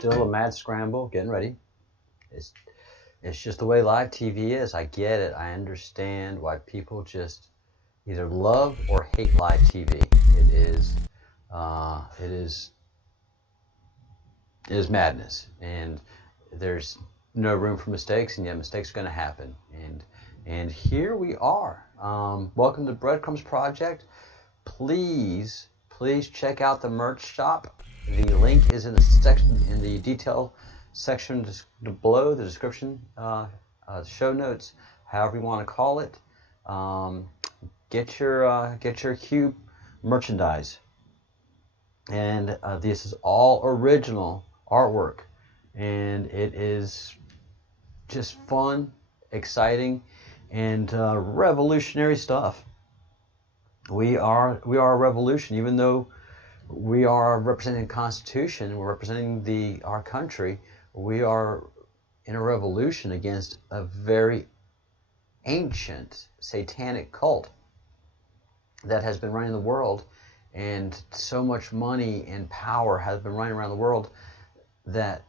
still a mad scramble, getting ready. It's just the way live TV is. I get it. I understand why people just either love or hate live TV. It is madness, and there's no room for mistakes, and yet mistakes are going to happen. And here we are. Welcome to Breadcrumbs Project. Please check out the merch shop. The link is in the section, in the detail section below the description, show notes, however you want to call it. Get your Cube merchandise, and this is all original artwork, and it is just fun, exciting, and revolutionary stuff. We are a revolution, even though we are representing the Constitution, we're representing our country. We are in a revolution against a very ancient satanic cult that has been running the world, and so much money and power has been running around the world that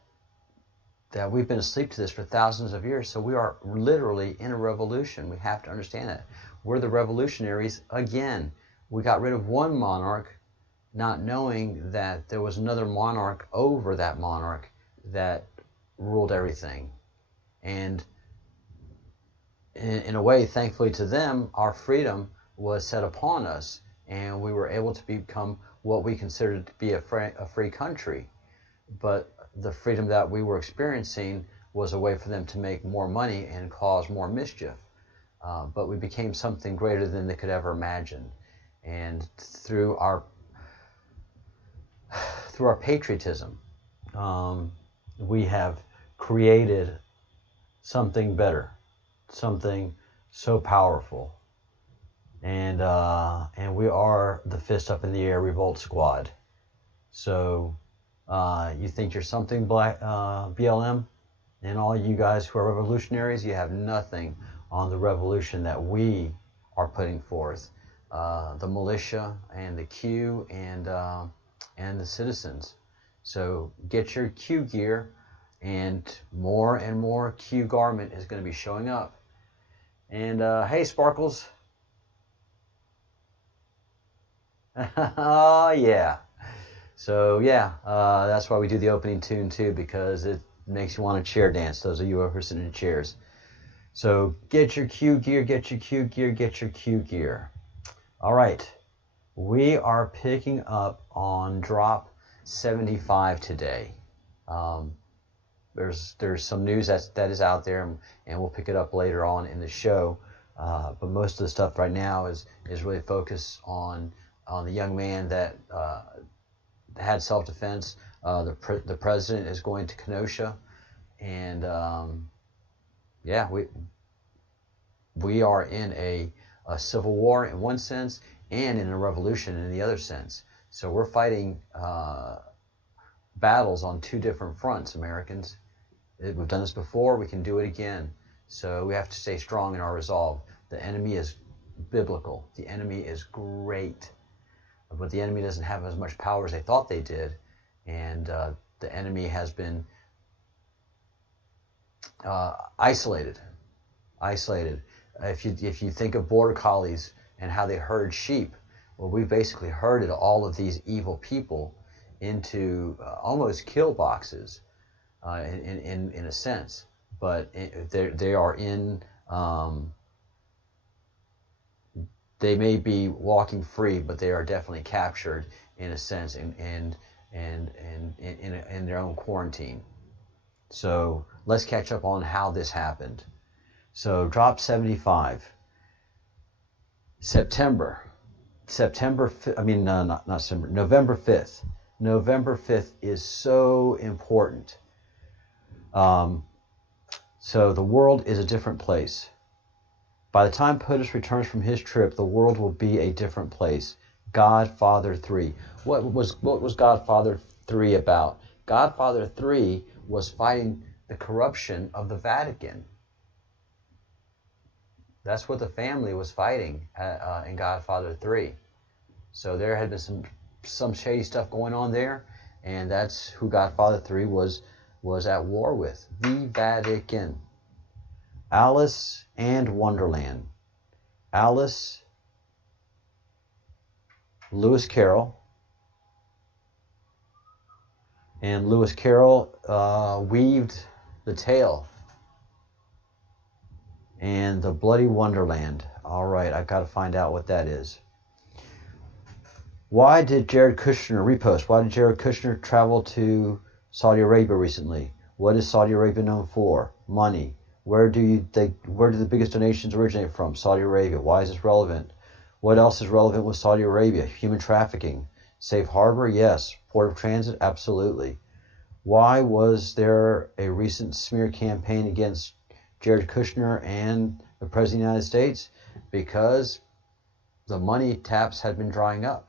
we've been asleep to this for thousands of years. So we are literally in a revolution. We have to understand that. We're the revolutionaries again. We got rid of one monarch, not knowing that there was another monarch over that monarch that ruled everything. And in a way, thankfully to them, our freedom was set upon us, and we were able to become what we considered to be a free country. But the freedom that we were experiencing was a way for them to make more money and cause more mischief. But we became something greater than they could ever imagine. And through our patriotism, we have created something better, something so powerful. And we are the Fist Up in the Air Revolt Squad. So you think you're something, BLM, and all you guys who are revolutionaries, you have nothing on the revolution that we are putting forth. The militia and the Q and the citizens. So get your Q gear, and more Q garment is going to be showing up. And hey, Sparkles. Oh yeah. So yeah, that's why we do the opening tune too, because it makes you want to chair dance, those of you who are sitting in chairs. So get your Q gear, get your Q gear, get your Q gear. All right, we are picking up on drop 75 today. There's some news that is out there, and we'll pick it up later on in the show. But most of the stuff right now is really focused on the young man that had self-defense. The president is going to Kenosha, and yeah, we are in a civil war in one sense, and in a revolution in the other sense. So we're fighting battles on two different fronts, Americans. We've done this before, we can do it again. So we have to stay strong in our resolve. The enemy is biblical. The enemy is great. But the enemy doesn't have as much power as they thought they did. And the enemy has been isolated. If you think of border collies and how they herd sheep, well, we basically herded all of these evil people into almost kill boxes, in a sense. But they are in. They may be walking free, but they are definitely captured in a sense, and in their own quarantine. So let's catch up on how this happened. So drop 75. November 5th. November 5th is so important. So the world is a different place. By the time POTUS returns from his trip, the world will be a different place. Godfather 3. What was Godfather 3 about? Godfather 3 was fighting the corruption of the Vatican. That's what the family was fighting in Godfather 3. So there had been some shady stuff going on there, and that's who Godfather 3 was at war with. The Vatican. Alice and Wonderland. Alice, Lewis Carroll. And Lewis Carroll weaved the tale. And the Bloody Wonderland. All right, I've got to find out what that is. Why did Jared Kushner repost? Why did Jared Kushner travel to Saudi Arabia recently? What is Saudi Arabia known for? Money. Where do the biggest donations originate from? Saudi Arabia. Why is this relevant? What else is relevant with Saudi Arabia? Human trafficking. Safe harbor? Yes. Port of transit? Absolutely. Why was there a recent smear campaign against Jared Kushner and the President of the United States? Because the money taps had been drying up.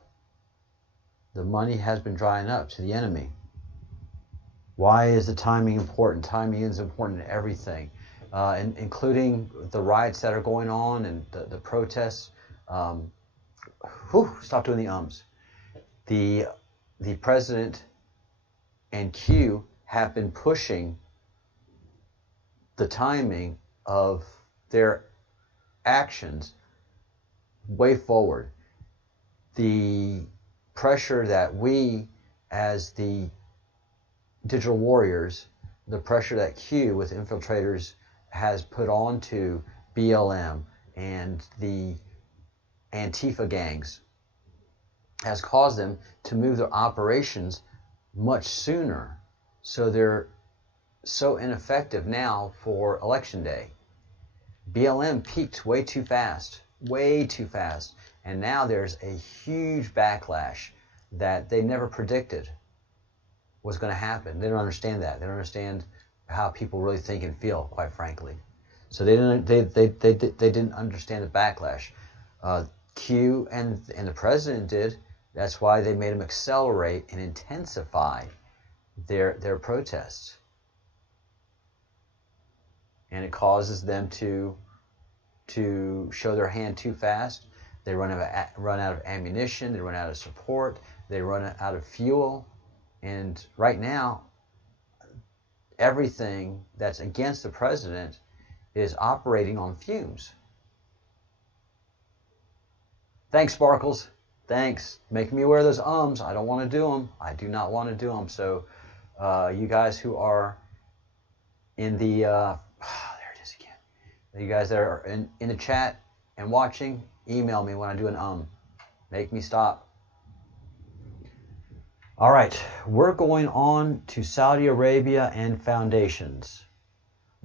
The money has been drying up to the enemy. Why is the timing important? Timing is important in everything. Including the riots that are going on and the protests. Stop doing the ums. The president and Q have been pushing the timing of their actions way forward. The pressure that we, as the digital warriors, the pressure that Q with infiltrators has put onto BLM and the Antifa gangs has caused them to move their operations much sooner. So they're so ineffective now for Election Day. BLM peaked way too fast. And now there's a huge backlash that they never predicted was going to happen. They don't understand that. They don't understand how people really think and feel, quite frankly. So they didn't understand the backlash. Q and the president did. That's why they made them accelerate and intensify their protests. And it causes them to show their hand too fast. They run out of ammunition. They run out of support. They run out of fuel. And right now, everything that's against the president is operating on fumes. Thanks, Sparkles. Thanks. Making me wear those ums. I don't want to do them. I do not want to do them. So you guys who are in the... there it is again. You guys that are in the chat and watching, email me when I do an Make me stop. All right. We're going on to Saudi Arabia and foundations.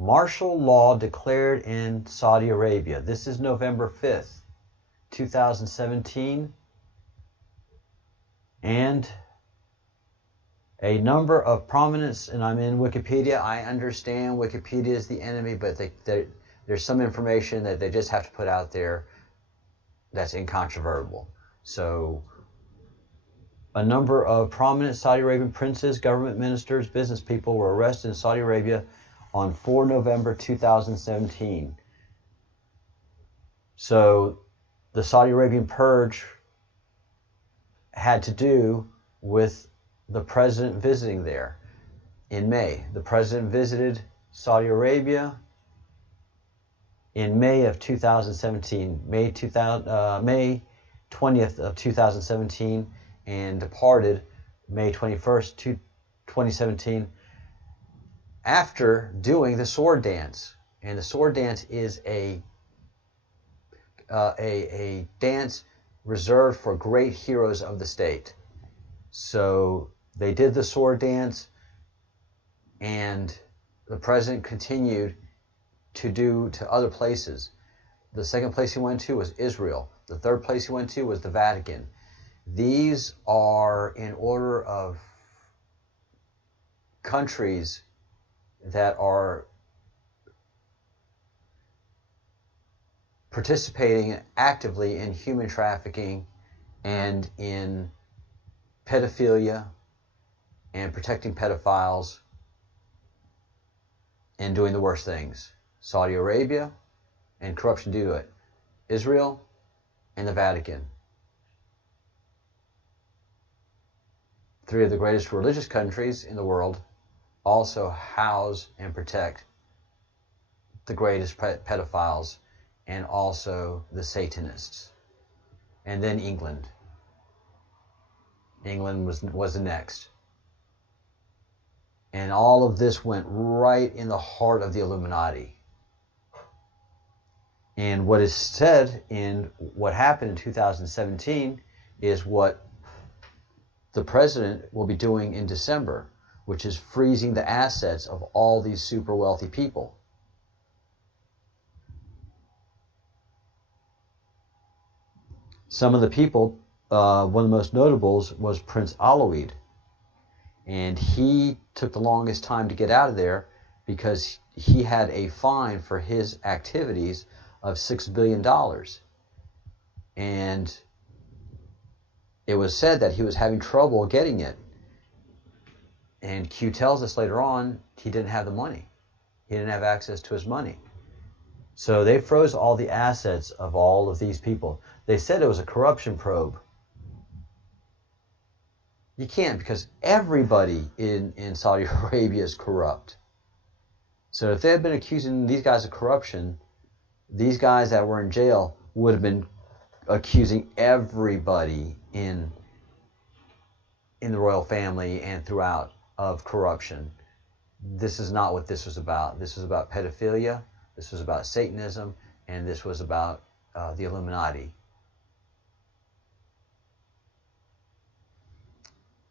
Martial law declared in Saudi Arabia. This is November 5th, 2017. And a number of prominents, and I'm in Wikipedia. I understand Wikipedia is the enemy, but there's some information that they just have to put out there that's incontrovertible. So a number of prominent Saudi Arabian princes, government ministers, business people were arrested in Saudi Arabia on 4 November 2017. So the Saudi Arabian purge had to do with the president visiting there in May. The president visited Saudi Arabia in May of 2017, May 20th of 2017, and departed May 21st, 2017, after doing the sword dance. And the sword dance is a dance reserved for great heroes of the state. So they did the sword dance, and the president continued to do to other places. The second place he went to was Israel. The third place he went to was the Vatican. These are in order of countries that are participating actively in human trafficking and in pedophilia and protecting pedophiles and doing the worst things. Saudi Arabia and corruption due to it. Israel and the Vatican. 3 of the greatest religious countries in the world also house and protect the greatest pedophiles and also the Satanists. And then England. England was the next. And all of this went right in the heart of the Illuminati. And what is said in what happened in 2017 is what the president will be doing in December, which is freezing the assets of all these super wealthy people. Some of the people, one of the most notables was Prince Alawid. And he took the longest time to get out of there because he had a fine for his activities of $6 billion. And it was said that he was having trouble getting it. And Q tells us later on he didn't have the money. He didn't have access to his money. So they froze all the assets of all of these people. They said it was a corruption probe. You can't, because everybody in Saudi Arabia is corrupt. So if they had been accusing these guys of corruption, these guys that were in jail would have been accusing everybody in the royal family and throughout of corruption. This is not what this was about. This was about pedophilia, this was about Satanism, and this was about the Illuminati.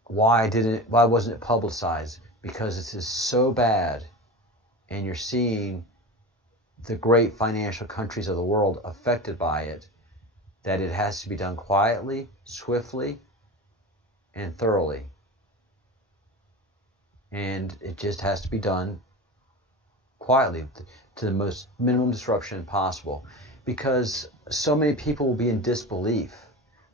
Why wasn't it publicized? Because this is so bad, and you're seeing the great financial countries of the world affected by it, that it has to be done quietly, swiftly, and thoroughly. And it just has to be done quietly, to the most minimum disruption possible, because so many people will be in disbelief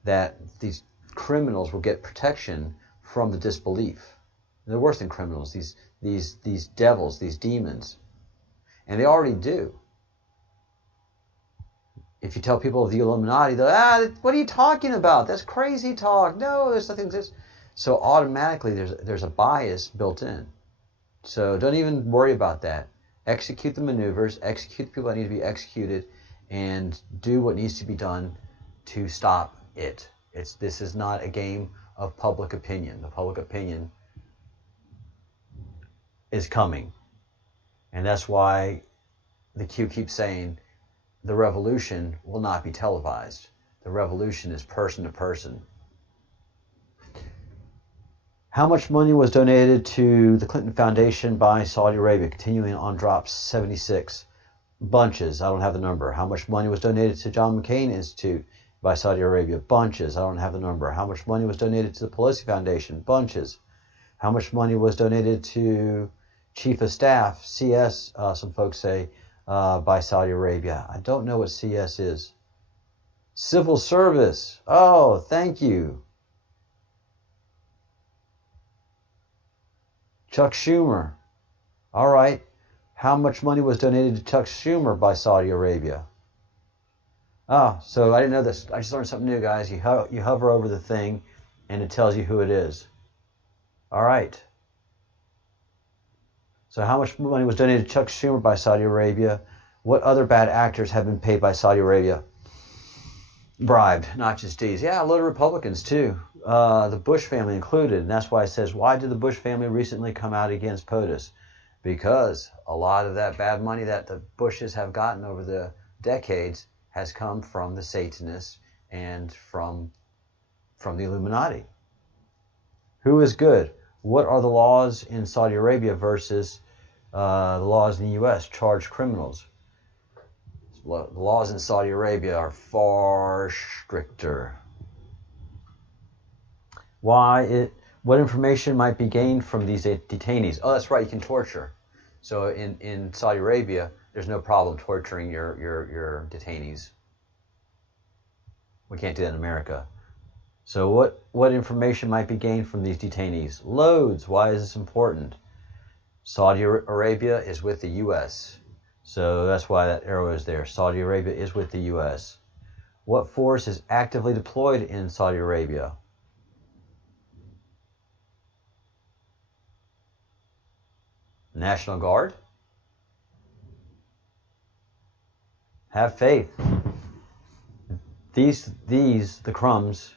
that these criminals will get protection from the disbelief. They're worse than criminals, these devils, these demons. And they already do. If you tell people of the Illuminati, they'll, what are you talking about? That's crazy talk. No, there's nothing. So automatically there's a bias built in. So don't even worry about that. Execute the maneuvers, execute the people that need to be executed, and do what needs to be done to stop it. This is not a game of public opinion. The public opinion is coming. And that's why the Q keeps saying the revolution will not be televised. The revolution is person to person. How much money was donated to the Clinton Foundation by Saudi Arabia? Continuing on drop 76. Bunches. I don't have the number. How much money was donated to John McCain Institute by Saudi Arabia? Bunches. I don't have the number. How much money was donated to the Pelosi Foundation? Bunches. How much money was donated to Chief of Staff, CS, some folks say, by Saudi Arabia? I don't know what CS is. Civil service. Oh, thank you. Chuck Schumer. All right. How much money was donated to Chuck Schumer by Saudi Arabia? Oh, so I didn't know this. I just learned something new, guys. You hover over the thing, and it tells you who it is. All right. So how much money was donated to Chuck Schumer by Saudi Arabia? What other bad actors have been paid by Saudi Arabia? Bribed, not just these. Yeah, a lot of Republicans too. The Bush family included. And that's why it says, why did the Bush family recently come out against POTUS? Because a lot of that bad money that the Bushes have gotten over the decades has come from the Satanists and from the Illuminati. Who is good? What are the laws in Saudi Arabia versus the laws in the U.S.? Charge criminals. The laws in Saudi Arabia are far stricter. What information might be gained from these detainees? Oh, that's right, you can torture. So in Saudi Arabia, there's no problem torturing your detainees. We can't do that in America. So what information might be gained from these detainees? Loads. Why is this important? Saudi Arabia is with the U.S. So that's why that arrow is there. Saudi Arabia is with the U.S. What force is actively deployed in Saudi Arabia? National Guard? Have faith. These, the crumbs,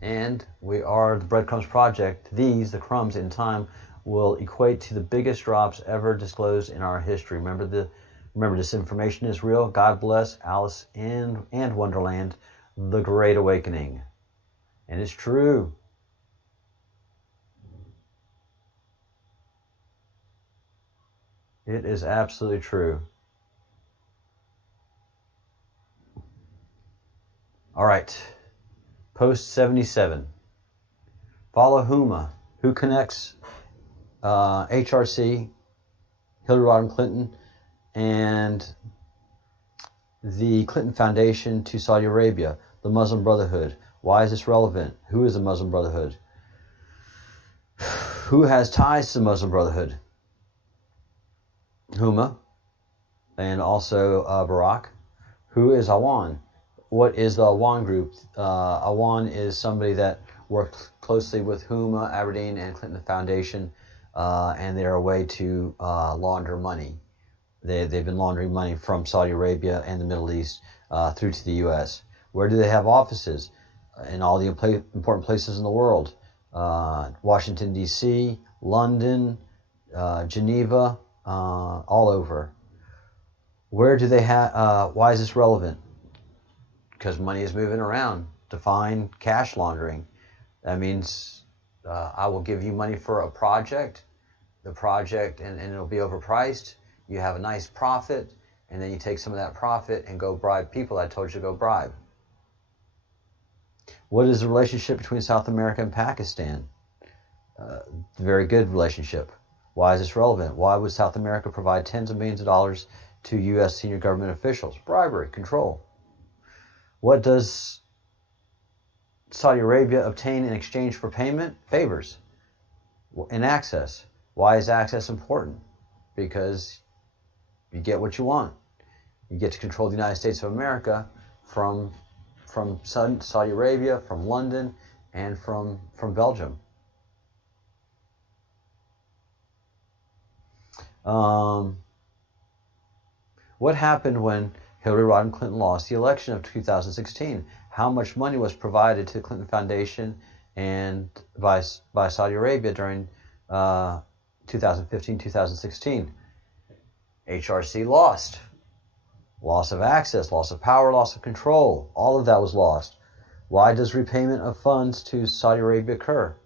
and we are the Breadcrumbs Project. These, the crumbs, in time will equate to the biggest drops ever disclosed in our history. Remember, this information is real. God bless Alice in Wonderland, The Great Awakening. And it's true. It is absolutely true. All right. Post 77. Follow Huma, who connects HRC, Hillary Rodham Clinton, and the Clinton Foundation to Saudi Arabia, the Muslim Brotherhood. Why is this relevant? Who is the Muslim Brotherhood? Who has ties to the Muslim Brotherhood? Huma, and also Barack. Who is Awan? What is the Awan group? Awan is somebody that worked closely with Huma, Aberdeen, and Clinton Foundation, and they're a way to launder money. They've been laundering money from Saudi Arabia and the Middle East through to the U.S. Where do they have offices? In all the important places in the world. Washington, D.C., London, Geneva, all over. Where do they have, why is this relevant? Because money is moving around. Define cash laundering. That means I will give you money for a project, and it'll be overpriced. You have a nice profit, and then you take some of that profit and go bribe people I told you to go bribe. What is the relationship between South America and Pakistan? Very good relationship. Why is this relevant? Why would South America provide tens of millions of dollars to U.S. senior government officials? Bribery, control. What does Saudi Arabia obtain in exchange for payment? Favors and access. Why is access important? Because you get what you want. You get to control the United States of America from Saudi Arabia, from London, and from Belgium. What happened when Hillary Rodham Clinton lost the election of 2016? How much money was provided to the Clinton Foundation and by Saudi Arabia during 2015-2016? HRC lost. Loss of access, loss of power, loss of control. All of that was lost. Why does repayment of funds to Saudi Arabia occur?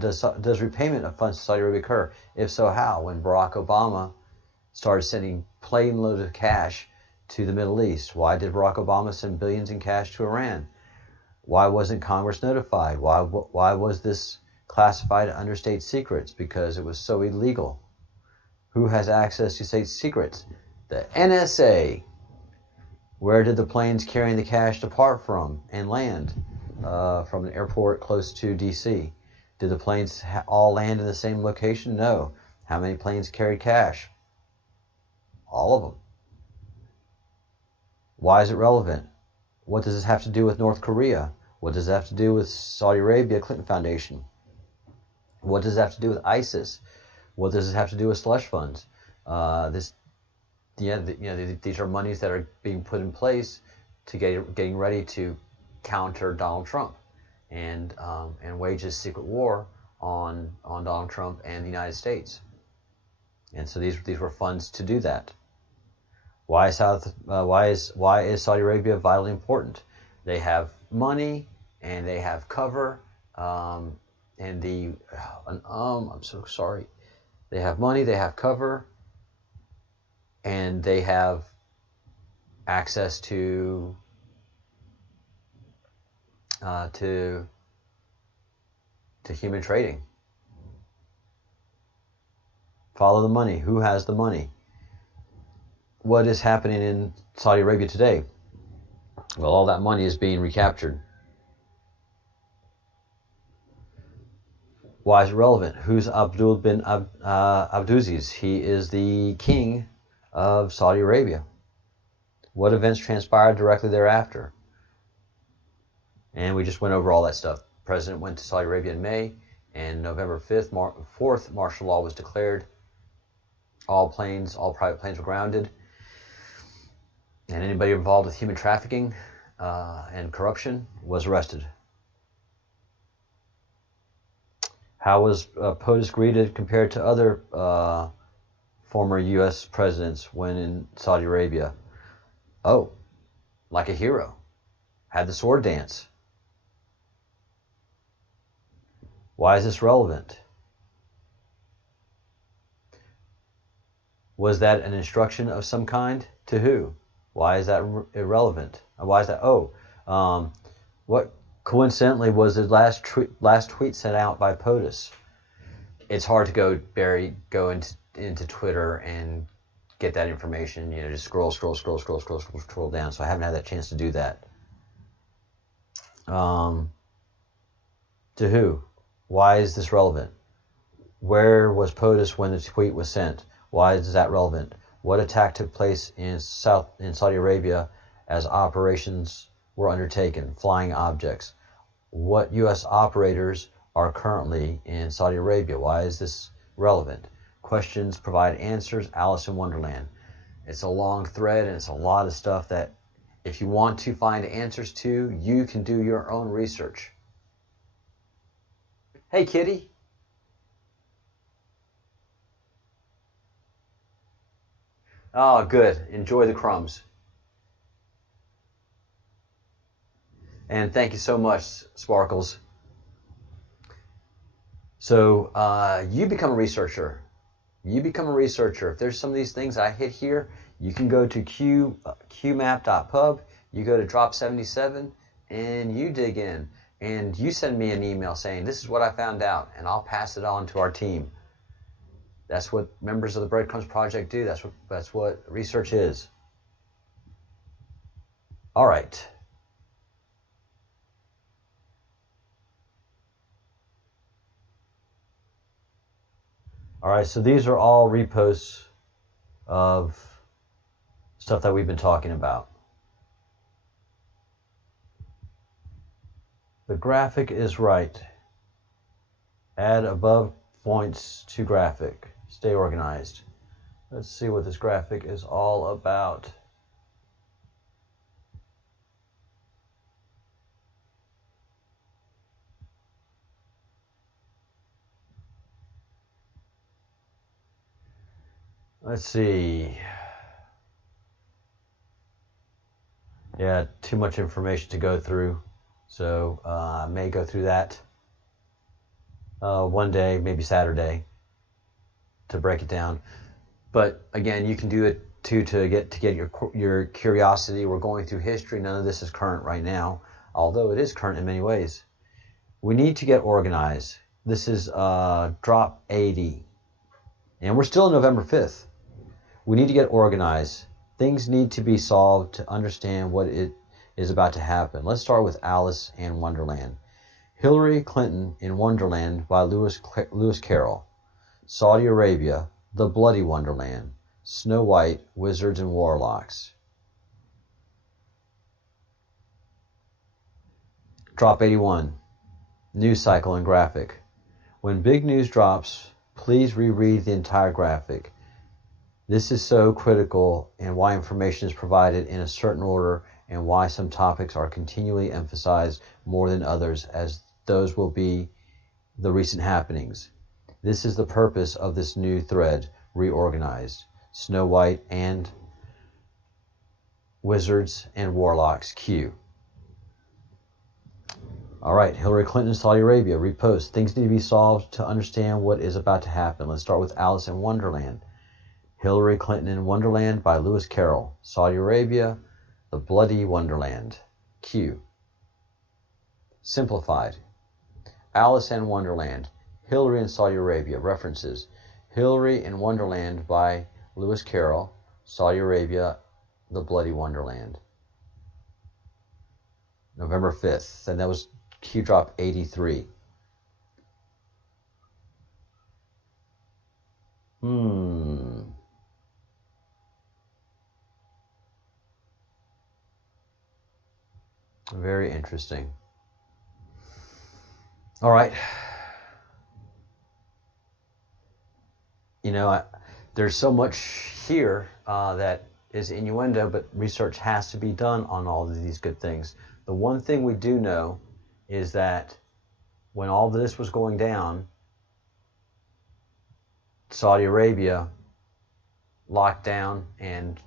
Does repayment of funds to Saudi Arabia occur? If so, how? When Barack Obama started sending plane loads of cash to the Middle East. Why did Barack Obama send billions in cash to Iran? Why wasn't Congress notified? Why was this classified under state secrets? Because it was so illegal. Who has access to state secrets? The NSA. Where did the planes carrying the cash depart from and land? From an airport close to D.C. Did the planes all land in the same location? No. How many planes carried cash? All of them. Why is it relevant? What does this have to do with North Korea? What does it have to do with Saudi Arabia, Clinton Foundation? What does it have to do with ISIS? What does it have to do with slush funds? These are monies that are being put in place to getting ready to counter Donald Trump and wage a secret war on Donald Trump and the United States. And so these were funds to do that. Why is Saudi Arabia vitally important? They have money and they have cover. I'm so sorry. They have money, they have cover, and they have access to human trading. Follow the money. Who has the money? What is happening in Saudi Arabia today? Well, all that money is being recaptured. Why is it relevant? Who's Abdul bin Abdulaziz? He is the king of Saudi Arabia. What events transpired directly thereafter? And we just went over all that stuff. The president went to Saudi Arabia in May, and November 4th, martial law was declared. All private planes were grounded. And anybody involved with human trafficking and corruption was arrested. How was POTUS greeted compared to other former U.S. presidents when in Saudi Arabia? Oh, like a hero. Had the sword dance. Why is this relevant? Was that an instruction of some kind? To who? Why is that irrelevant? Why is that? What coincidentally was the last tweet sent out by POTUS? It's hard to go into Twitter and get that information. Just scroll down. So I haven't had that chance to do that. To who? Why is this relevant? Where was POTUS when the tweet was sent? Why is that relevant? What attack took place in Saudi Arabia as operations were undertaken? Flying objects. What U.S. operators are currently in Saudi Arabia? Why is this relevant? Questions provide answers. Alice in Wonderland. It's a long thread and it's a lot of stuff that if you want to find answers to, you can do your own research. Hey, kitty. Oh, good. Enjoy the crumbs. And thank you so much, Sparkles. So you become a researcher. If there's some of these things I hit here, you can go to qmap.pub, you go to drop 77, and you dig in. And you send me an email saying, this is what I found out, and I'll pass it on to our team. That's what members of the Breadcrumbs Project do. That's what research is. All right. All right, so these are all reposts of stuff that we've been talking about. The graphic is right. Add above points to graphic. Stay organized. Let's see what this graphic is all about. Let's see. Yeah, too much information to go through. So I may go through that one day, maybe Saturday, to break it down. But again, you can do it too to get your curiosity. We're going through history. None of this is current right now, although it is current in many ways. We need to get organized. This is drop 80, and we're still November 5th. We need to get organized. Things need to be solved to understand what it is about to happen. Let's start with Alice in Wonderland. Hillary Clinton in Wonderland by Lewis Carroll. Saudi Arabia, The Bloody Wonderland. Snow White, Wizards and Warlocks. Drop 81. News cycle and graphic. When big news drops, please reread the entire graphic. This is so critical, and why information is provided in a certain order, and why some topics are continually emphasized more than others, as those will be the recent happenings. This is the purpose of this new thread, reorganized. Snow White and Wizards and Warlocks, Q. All right, Hillary Clinton, Saudi Arabia, repost. Things need to be solved to understand what is about to happen. Let's start with Alice in Wonderland. Hillary Clinton in Wonderland by Lewis Carroll. Saudi Arabia, The Bloody Wonderland. Q. Simplified. Alice in Wonderland. Hillary in Saudi Arabia. References. Hillary in Wonderland by Lewis Carroll. Saudi Arabia, The Bloody Wonderland. November 5th. And that was Q drop 83. Very interesting. All right. You know, there's so much here that is innuendo, but research has to be done on all of these good things. The one thing we do know is that when all of this was going down, Saudi Arabia locked down and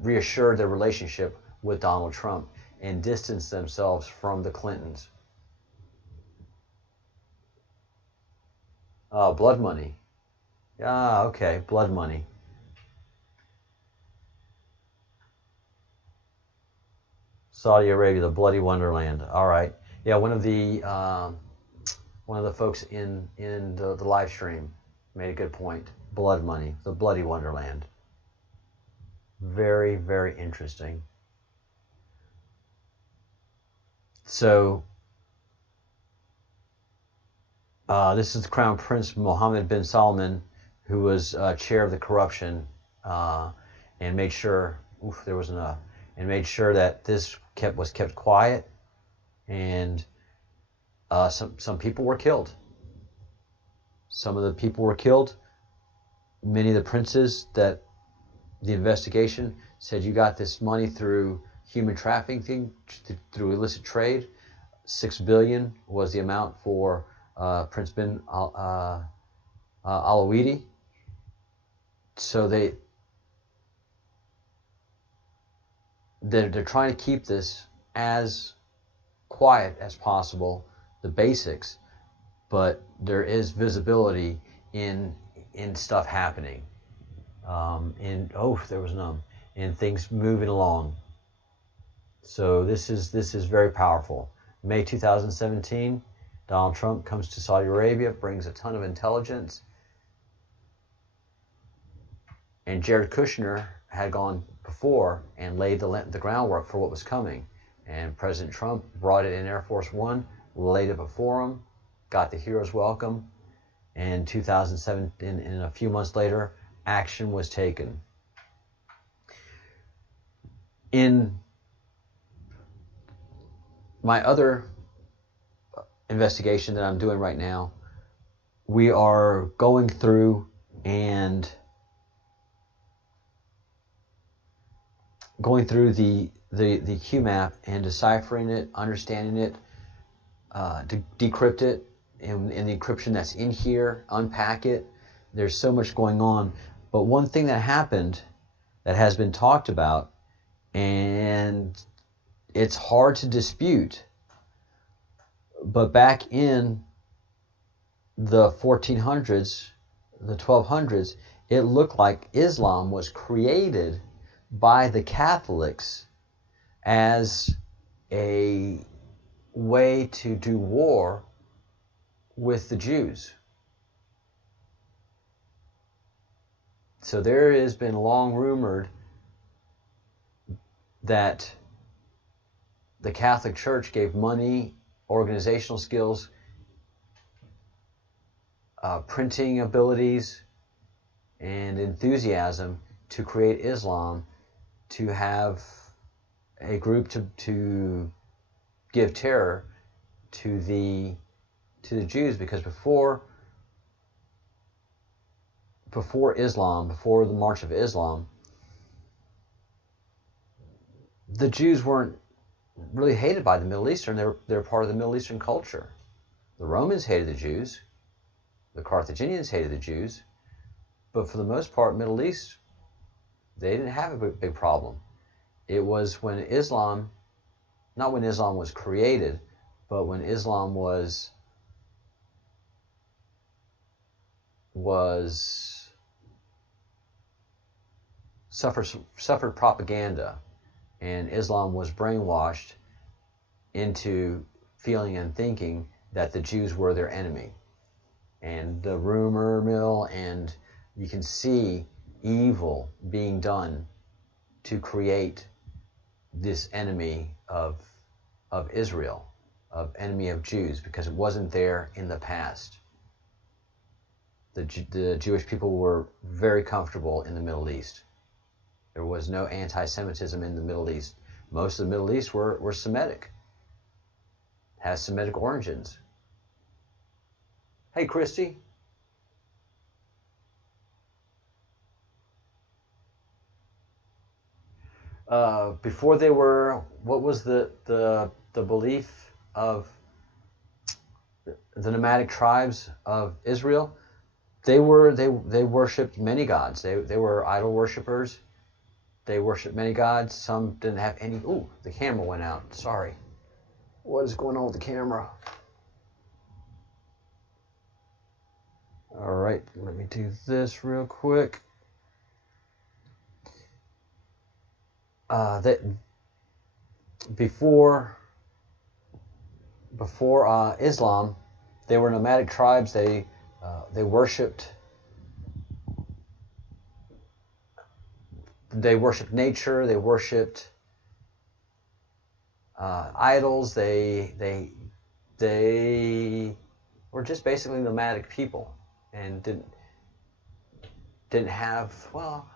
reassured their relationship with Donald Trump and distanced themselves from the Clintons. Blood money. Okay, blood money. Saudi Arabia, the bloody wonderland. All right. Yeah, one of the folks in the live stream made a good point. Blood money, the bloody wonderland. Very, very interesting. So this is the Crown Prince Mohammed bin Salman, who was chair of the corruption, and made sure made sure that this was kept quiet, and some people were killed. Some of the people were killed. Many of the princes that the investigation said, you got this money through human trafficking, through illicit trade. $6 billion was the amount for Prince bin Alawidi. So they're trying to keep this as quiet as possible, the basics, but there is visibility in stuff happening, in things moving along. So this is very powerful. May 2017, Donald Trump comes to Saudi Arabia, brings a ton of intelligence, And Jared Kushner had gone before and laid the groundwork for what was coming. And President Trump brought it in Air Force One, laid it before him, got the hero's welcome. And 2007, in a few months later, action was taken. In my other investigation that I'm doing right now, we are going through the QMAP and deciphering it, understanding it, to decrypt it, and the encryption that's in here, unpack it. There's so much going on. But one thing that happened that has been talked about, and it's hard to dispute, but back in the 1400s, the 1200s, it looked like Islam was created by the Catholics as a way to do war with the Jews. So there has been long rumored that the Catholic Church gave money, organizational skills, printing abilities, and enthusiasm to create Islam, to have a group to give terror to the Jews, because before Islam, before the March of Islam, the Jews weren't really hated by the Middle Eastern. They're part of the Middle Eastern culture. The Romans hated the Jews. The Carthaginians hated the Jews. But for the most part, Middle East, they didn't have a big problem. It was when Islam, not when Islam was created, but when Islam suffered propaganda, and Islam was brainwashed into feeling and thinking that the Jews were their enemy. And the rumor mill, and you can see evil being done to create this enemy of Israel, of enemy of Jews, because it wasn't there in the past. The Jewish people were very comfortable in the Middle East. There was no anti-Semitism in the Middle East. Most of the Middle East were Semitic, has Semitic origins. Hey, Christy. Before they were, what was the belief of the nomadic tribes of Israel? They worshipped many gods. They were idol worshippers. They worshipped many gods. Some didn't have any. Ooh, the camera went out. Sorry. What is going on with the camera? All right, let me do this real quick. That before Islam, they were nomadic tribes. They worshipped. They worshipped nature. They worshipped idols. They were just basically nomadic people, and didn't have, well,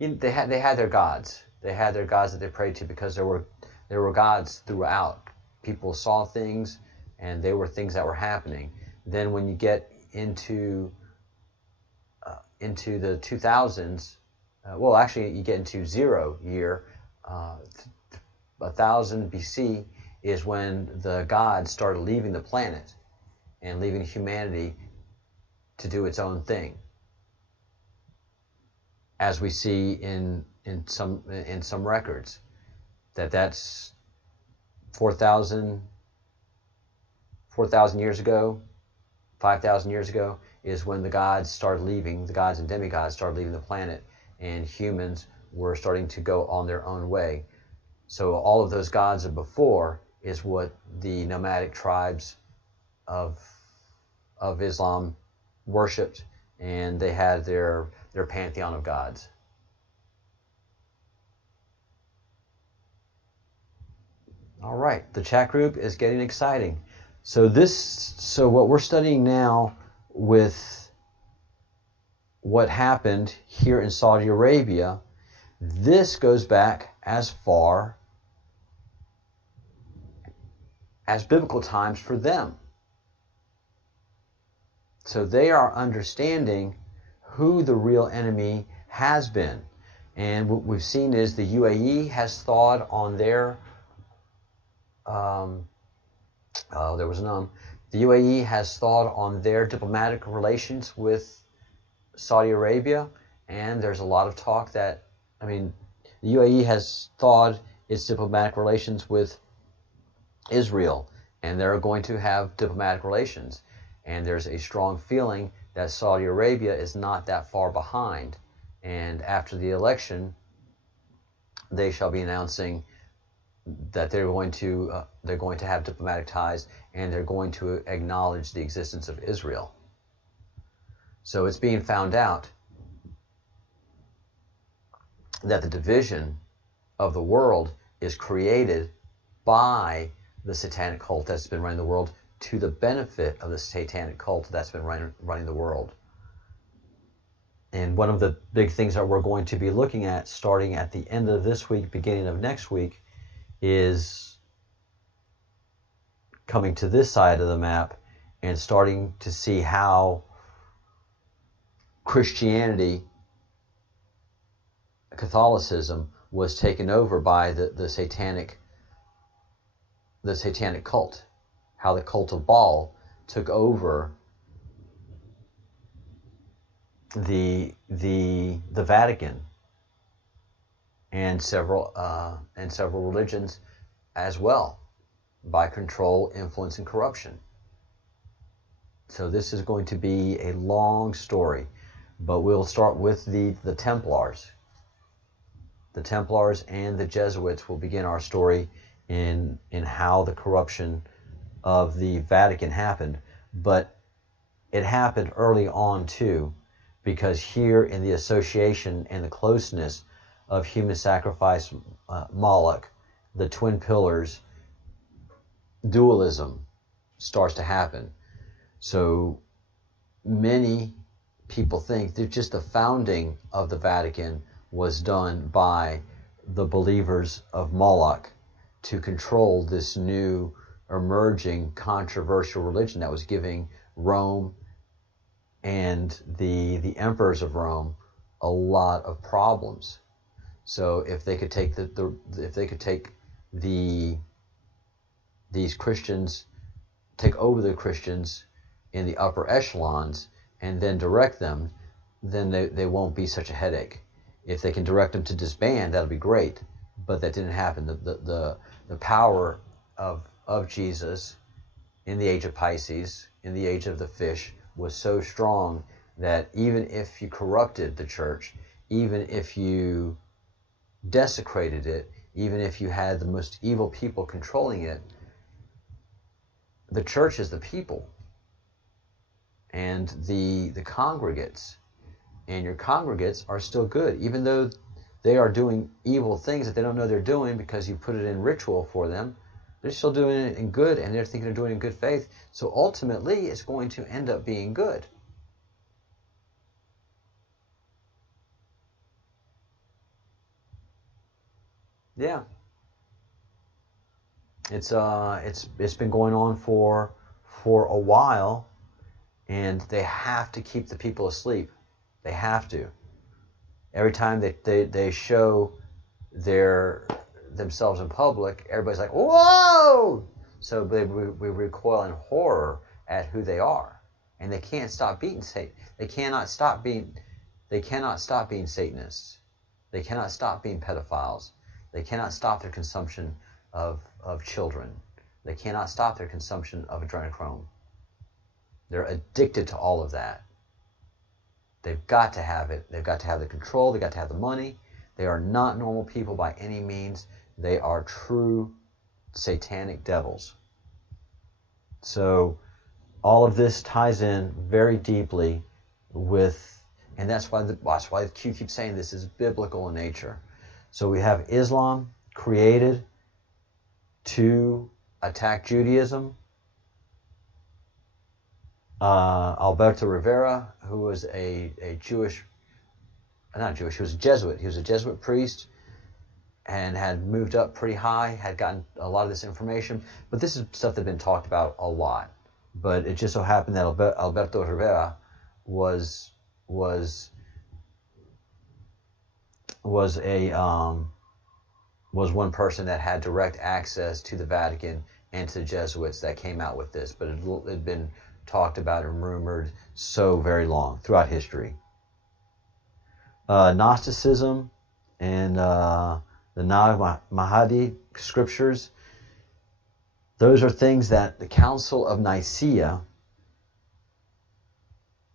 they had their gods. They had their gods that they prayed to, because there were gods throughout. People saw things, and they were things that were happening. Then when you get into the 2000s, well, actually, you get into 0 year, 1000 BC is when the gods started leaving the planet and leaving humanity to do its own thing, as we see in some records, that's 4,000 years ago, 5,000 years ago, is when the gods started leaving, the gods and demigods started leaving the planet, and humans were starting to go on their own way. So all of those gods of before is what the nomadic tribes of Islam worshipped and they had their pantheon of gods. All right, the chat group is getting exciting. So what we're studying now with what happened here in Saudi Arabia, this goes back as far as biblical times for them. So they are understanding who the real enemy has been. And what we've seen is the UAE has thawed on their the UAE has thawed on their diplomatic relations with Saudi Arabia, and there's a lot of talk that, the UAE has thawed its diplomatic relations with Israel, and they're going to have diplomatic relations. And there's a strong feeling that Saudi Arabia is not that far behind. And after the election, they shall be announcing that they're going to have diplomatic ties, and they're going to acknowledge the existence of Israel. So it's being found out that the division of the world is created by the satanic cult that's been running the world, to the benefit of the satanic cult that's been running the world. And one of the big things that we're going to be looking at starting at the end of this week, beginning of next week, is coming to this side of the map and starting to see how Christianity, Catholicism, was taken over by the satanic cult. How the cult of Baal took over the Vatican and several religions as well, by control, influence, and corruption. So this is going to be a long story, but we'll start with the Templars. The Templars and the Jesuits will begin our story in how the corruption of the Vatican happened. But it happened early on too, because here in the association and the closeness of human sacrifice, Moloch, the twin pillars, dualism starts to happen. So many people think that just the founding of the Vatican was done by the believers of Moloch to control this new emerging controversial religion that was giving Rome and the emperors of Rome a lot of problems. So if they could take these Christians, take over the Christians in the upper echelons and then direct them, then they won't be such a headache. If they can direct them to disband, that'll be great. But that didn't happen. The power of Jesus in the age of Pisces, in the age of the fish, was so strong that even if you corrupted the church, even if you desecrated it, even if you had the most evil people controlling it, the church is the people and the congregates, and your congregates are still good, even though they are doing evil things that they don't know they're doing because you put it in ritual for them. They're still doing it in good, and they're thinking they're doing it in good faith. So ultimately, it's going to end up being good. Yeah. It's been going on for a while, and they have to keep the people asleep. They have to. Every time they show themselves in public, everybody's like, whoa! So we recoil in horror at who they are, and they can't stop being Satan. They cannot stop being Satanists. They cannot stop being pedophiles. They cannot stop their consumption of children. They cannot stop their consumption of adrenochrome. They're addicted to all of that. They've got to have it. They've got to have the control. They've got to have the money. They are not normal people by any means. They are true satanic devils. So all of this ties in very deeply and that's why the Q keeps saying this is biblical in nature. So we have Islam created to attack Judaism. Alberto Rivera, who was he was a Jesuit. He was a Jesuit priest and had moved up pretty high, had gotten a lot of this information. But this is stuff that had been talked about a lot. But it just so happened that Alberto Rivera was one person that had direct access to the Vatican and to the Jesuits that came out with this. But it had been talked about and rumored so very long throughout history. Gnosticism and the Nag Hammadi scriptures, those are things that the Council of Nicaea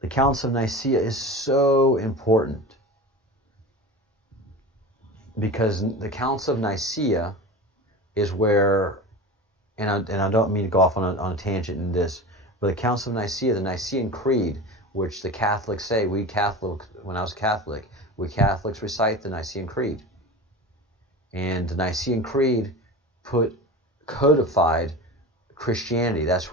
is so important, because the Council of Nicaea is where, and I don't mean to go off on a tangent in this, but the Council of Nicaea, the Nicene Creed, which the Catholics say, when I was Catholic, we Catholics recite the Nicene Creed. And the Nicene Creed codified Christianity. That's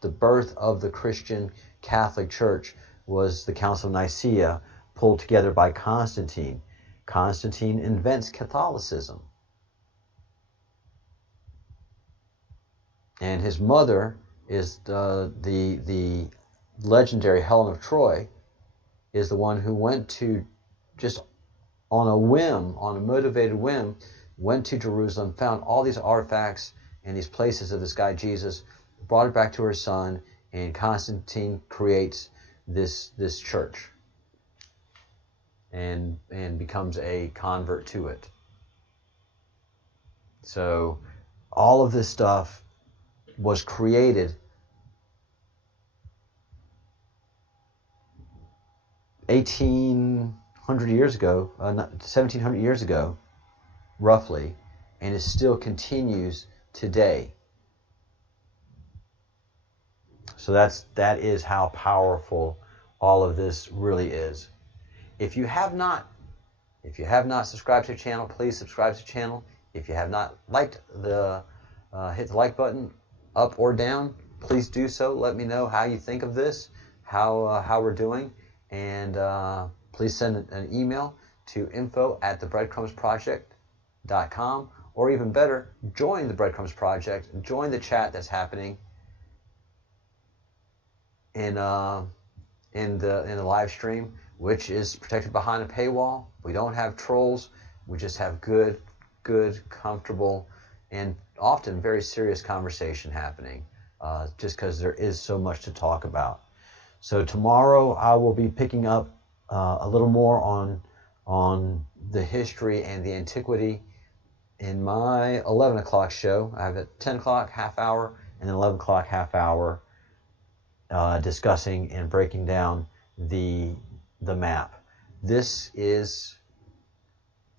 the birth of the Christian Catholic Church, was the Council of Nicaea, pulled together by Constantine. Constantine invents Catholicism. And his mother is the legendary Helen of Troy, is the one who went to, just on a whim, on a motivated whim, went to Jerusalem, found all these artifacts and these places of this guy Jesus, brought it back to her son, and Constantine creates this church and becomes a convert to it. So all of this stuff was created 1,800 years ago, 1,700 years ago, roughly, and it still continues today. So that is how powerful all of this really is. If you have not subscribed to the channel, please subscribe to the channel. If you have not liked hit the like button, up or down, please do so. Let me know how you think of this, how we're doing, and please send an email to info@thebreadcrumbsproject.com, or even better, join the Breadcrumbs Project, join the chat that's happening in the live stream, which is protected behind a paywall. We don't have trolls. We just have good, comfortable, and often very serious conversation happening, just because there is so much to talk about. So tomorrow I will be picking up a little more on the history and the antiquity in my 11 o'clock show. I have a 10 o'clock half hour and an 11 o'clock half hour discussing and breaking down the map. This is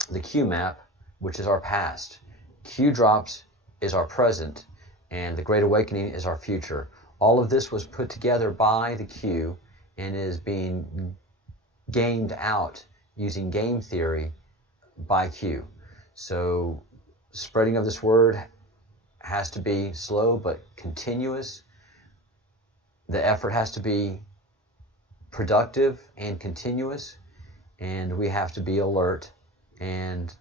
the Q map, which is our past. Q drops is our present, and the Great Awakening is our future. All of this was put together by the Q and is being gamed out using game theory by Q. So spreading of this word has to be slow but continuous. The effort has to be productive and continuous, and we have to be alert and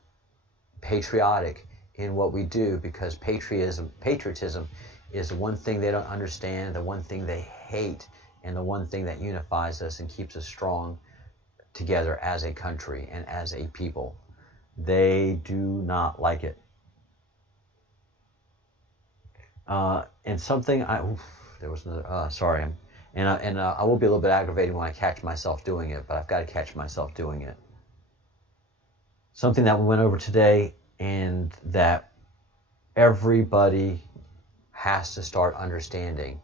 patriotic in what we do, because patriotism is the one thing they don't understand, the one thing they hate, and the one thing that unifies us and keeps us strong together as a country and as a people. They do not like it. And something there was another. Sorry, and I will be a little bit aggravated when I catch myself doing it, but I've got to catch myself doing it. Something that we went over today, and that everybody has to start understanding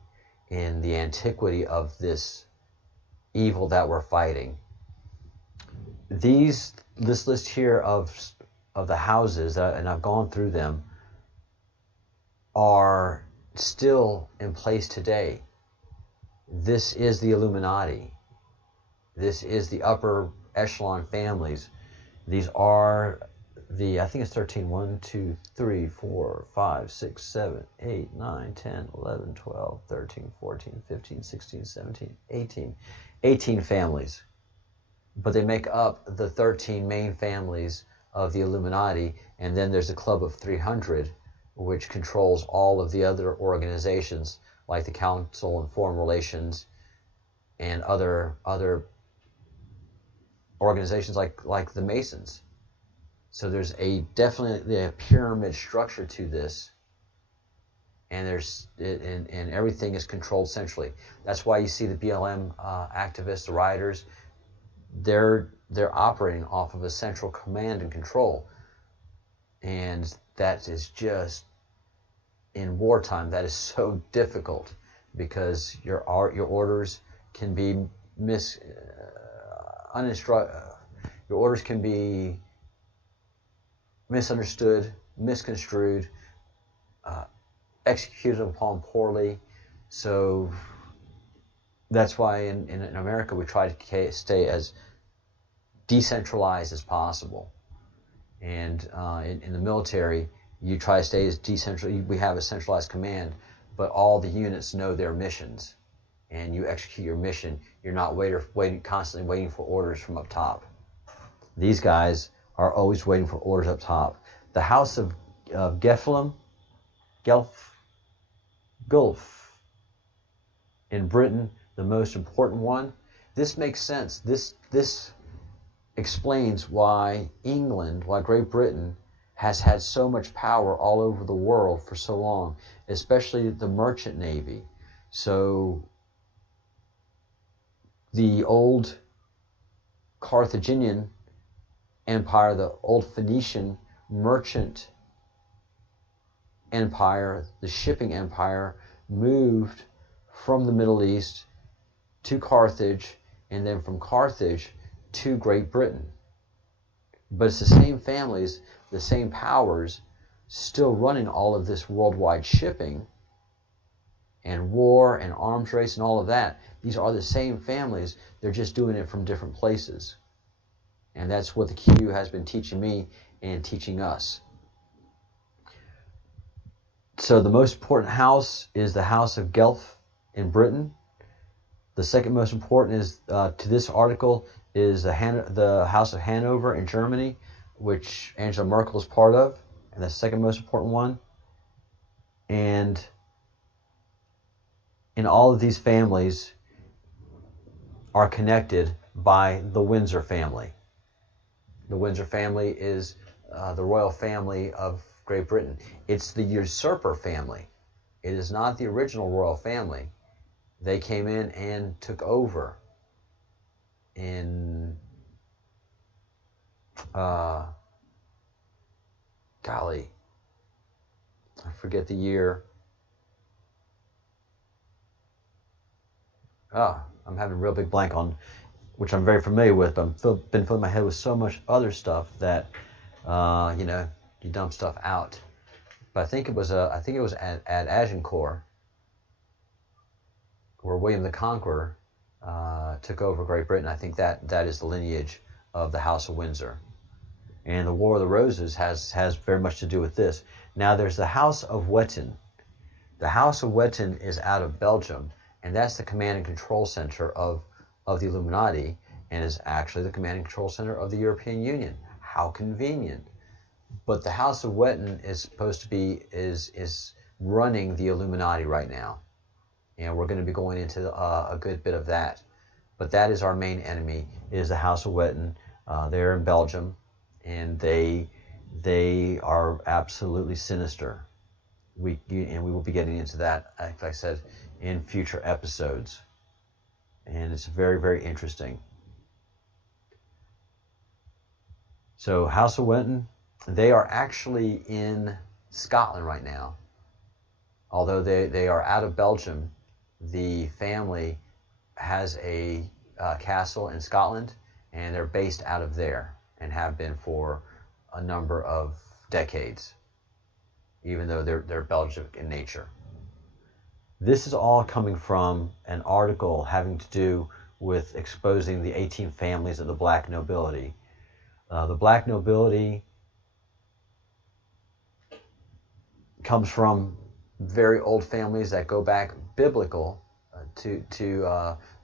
in the antiquity of this evil that we're fighting. This list here of the houses, and I've gone through them, are still in place today. This is the Illuminati. This is the upper echelon families. These are I think it's 13, 1, 2, 3, 4, 5, 6, 7, 8, 9, 10, 11, 12, 13, 14, 15, 16, 17, 18. 18 families. But they make up the 13 main families of the Illuminati, and then there's a club of 300, which controls all of the other organizations, like the Council on Foreign Relations and other organizations like the Masons. So there's definitely a pyramid structure to this, and and everything is controlled centrally. That's why you see the BLM activists, the rioters, they're operating off of a central command and control, and that is just, in wartime, that is so difficult, because your orders can be your orders can be misunderstood, misconstrued, executed upon poorly. So that's why in America we try to stay as decentralized as possible. And in the military, you try to stay as decentralized. We have a centralized command, but all the units know their missions, and you execute your mission. You're not constantly waiting for orders from up top. These guys are always waiting for orders up top. The House of Gulf in Britain, the most important one. This makes sense. This explains why Great Britain has had so much power all over the world for so long, especially the merchant navy. So the old Carthaginian Empire, the old Phoenician merchant empire, the shipping empire, moved from the Middle East to Carthage, and then from Carthage to Great Britain. But it's the same families, the same powers, still running all of this worldwide shipping and war and arms race and all of that. These are the same families. They're just doing it from different places. And that's what the Q has been teaching me and teaching us. So the most important house is the House of Guelph in Britain. The second most important is, to this article, is the House of Hanover in Germany, which Angela Merkel is part of, and the second most important one. And in all of these families are connected by the Windsor family. The Windsor family is the royal family of Great Britain. It's the usurper family. It is not the original royal family. They came in and took over in I forget the year. I'm having a real big blank on, which I'm very familiar with, but I've been filling my head with so much other stuff that you dump stuff out. But I think it was at Agincourt, where William the Conqueror took over Great Britain. I think that is the lineage of the House of Windsor. And the War of the Roses has very much to do with this. Now there's the House of Wettin. The House of Wettin is out of Belgium, and that's the command and control center of the Illuminati, and is actually the command and control center of the European Union. How convenient. But the House of Wettin is supposed to be is running the Illuminati right now. And we're going to be going into a good bit of that. But that is our main enemy, is the House of Wettin. They're in Belgium, and they are absolutely sinister. We will be getting into that, like I said, in future episodes. And it's very, very interesting. So House of Wettin, they are actually in Scotland right now. Although they are out of Belgium, the family has a castle in Scotland, and they're based out of there and have been for a number of decades, even though they're Belgic in nature. This is all coming from an article having to do with exposing the 18 families of the black nobility. The black nobility comes from very old families that go back biblical to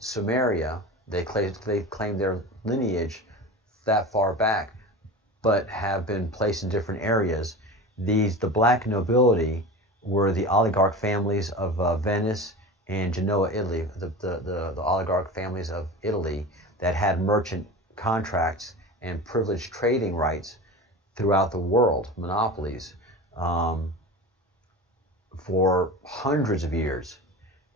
Sumeria. They claim their lineage that far back, but have been placed in different areas. The black nobility were the oligarch families of Venice and Genoa, Italy, the oligarch families of Italy that had merchant contracts and privileged trading rights throughout the world, monopolies, for hundreds of years.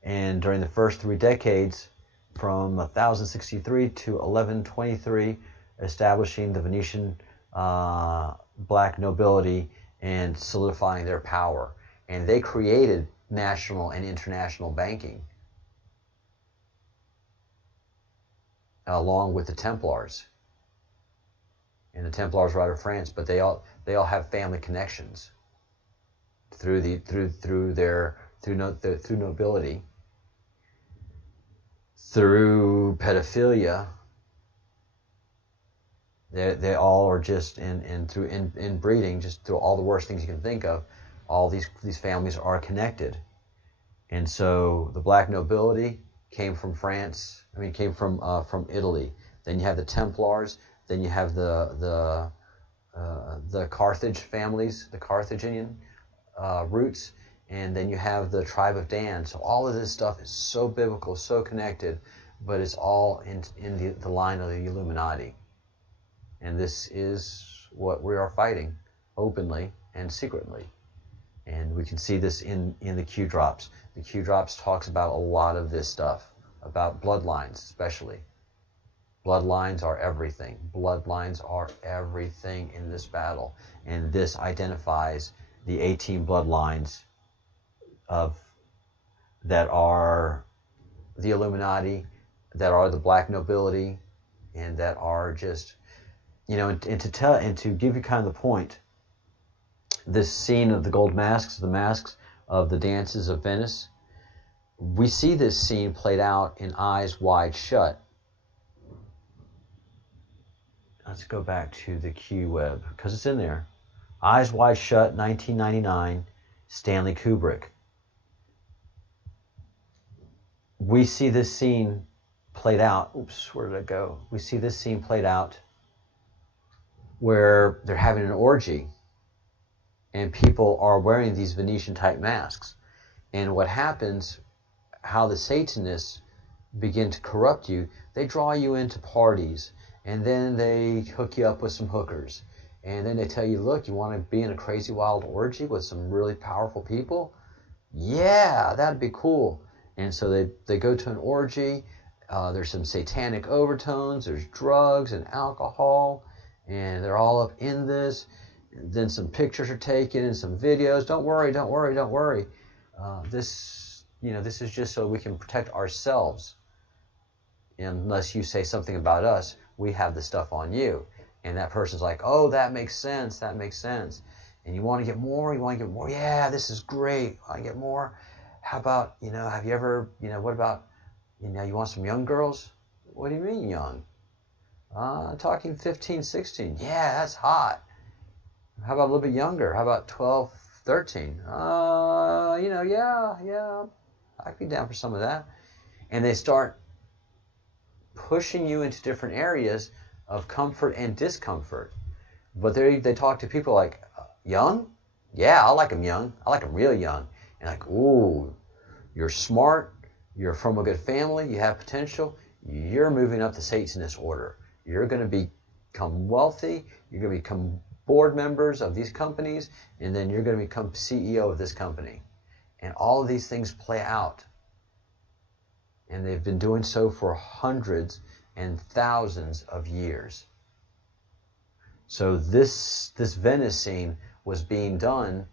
And during the first 3 decades, from 1063 to 1123, establishing the Venetian black nobility and solidifying their power. And they created national and international banking, along with the Templars. And the Templars were out of France, but they all have family connections through nobility, through pedophilia. They all are just in breeding, just through all the worst things you can think of. All these families are connected. And so the black nobility came from France. Came from Italy. Then you have the Templars. Then you have the Carthage families, the Carthaginian roots, and then you have the tribe of Dan. So all of this stuff is so biblical, so connected, but it's all in the line of the Illuminati. And this is what we are fighting, openly and secretly. And we can see this in the Q drops. The Q drops talks about a lot of this stuff, about bloodlines especially. Bloodlines are everything. Bloodlines are everything in this battle. And this identifies the 18 bloodlines that are the Illuminati, that are the black nobility, and that are just, and to give you kind of the point, this scene of the gold masks, the masks of the dances of Venice, we see this scene played out in Eyes Wide Shut. Let's go back to the Q web, because it's in there. Eyes Wide Shut, 1999, Stanley Kubrick. We see this scene played out. Oops, where did it go? We see this scene played out where they're having an orgy and people are wearing these Venetian type masks. And what happens, how the Satanists begin to corrupt you, they draw you into parties, and then they hook you up with some hookers. And then they tell you, look, you want to be in a crazy wild orgy with some really powerful people? Yeah, that'd be cool. And so they go to an orgy. There's some satanic overtones. There's drugs and alcohol. And they're all up in this. And then some pictures are taken and some videos. Don't worry, don't worry, don't worry. This is just so we can protect ourselves. Unless you say something about us, we have the stuff on you. And that person's like, oh, that makes sense, that makes sense. And you want to get more, yeah, this is great, I want to get more. How about, have you ever, what about, you want some young girls? What do you mean young? Talking 15, 16, yeah, that's hot. How about a little bit younger? How about 12, 13? Yeah, I'd be down for some of that. And they start pushing you into different areas of comfort and discomfort. But they talk to people like, young? Yeah, I like them young. I like them real young. And like, ooh, you're smart, you're from a good family, you have potential, you're moving up the Satanist order. You're going to become wealthy, you're going to become board members of these companies, and then you're going to become CEO of this company. And all of these things play out. And they've been doing so for hundreds and thousands of years. So this Venice scene was being done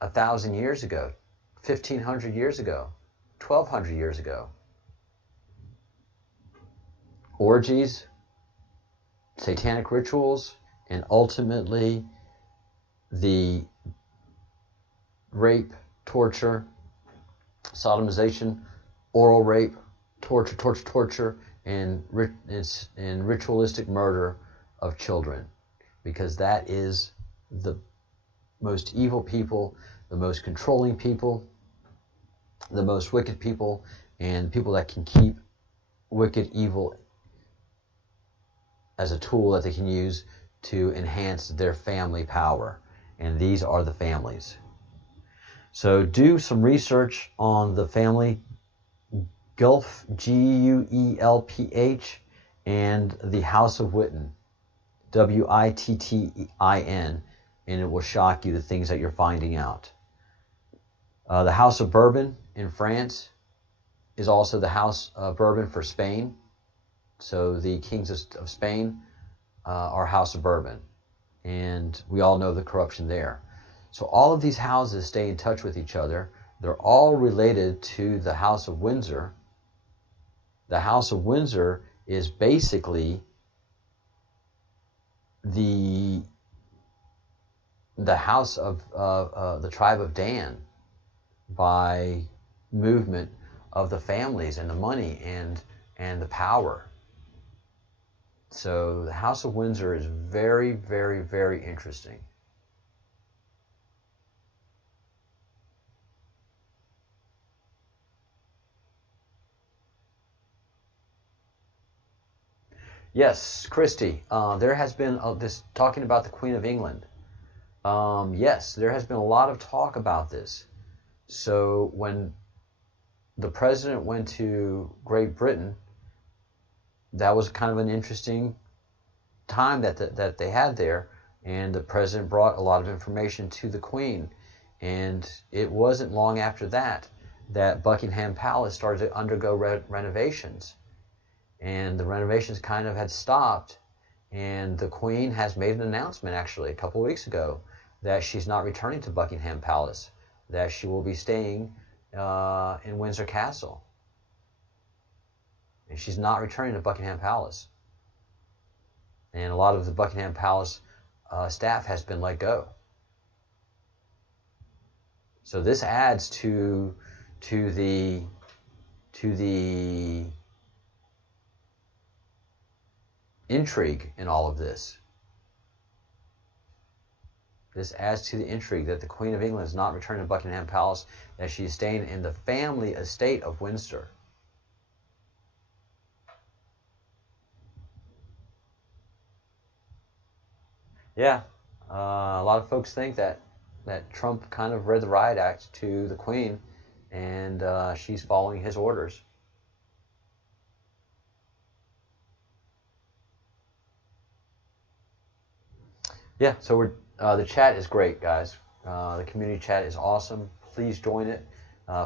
1,000 years ago, 1,500 years ago, 1,200 years ago. Orgies, satanic rituals, and ultimately the rape, torture, sodomization, oral rape, torture, and ritualistic murder of children, because that is the most evil people, the most controlling people, the most wicked people, and people that can keep wicked evil as a tool that they can use to enhance their family power. And these are the families. So do some research on the family Guelph, Guelph, and the House of Wittin, Wittin, and it will shock you the things that you're finding out. The House of Bourbon in France is also the House of Bourbon for Spain. So the kings of Spain are House of Bourbon, and we all know the corruption there. So all of these houses stay in touch with each other. They're all related to the House of Windsor. The House of Windsor is basically the house of the tribe of Dan, by movement of the families and the money and the power. So the House of Windsor is very, very, very interesting. Yes, Christy, there has been this talking about the Queen of England. Yes, there has been a lot of talk about this. So when the president went to Great Britain, that was kind of an interesting time that they had there, and the president brought a lot of information to the Queen. And it wasn't long after that Buckingham Palace started to undergo renovations. And the renovations kind of had stopped, and the Queen has made an announcement actually a couple of weeks ago that she's not returning to Buckingham Palace, that she will be staying in Windsor Castle. And she's not returning to Buckingham Palace. And a lot of the Buckingham Palace staff has been let go. So this adds to the intrigue in all of this. This adds to the intrigue that the Queen of England is not returning to Buckingham Palace, that she is staying in the family estate of Windsor. Yeah, a lot of folks think that Trump kind of read the riot act to the Queen, and she's following his orders. Yeah, so the chat is great, guys. The community chat is awesome. Please join it.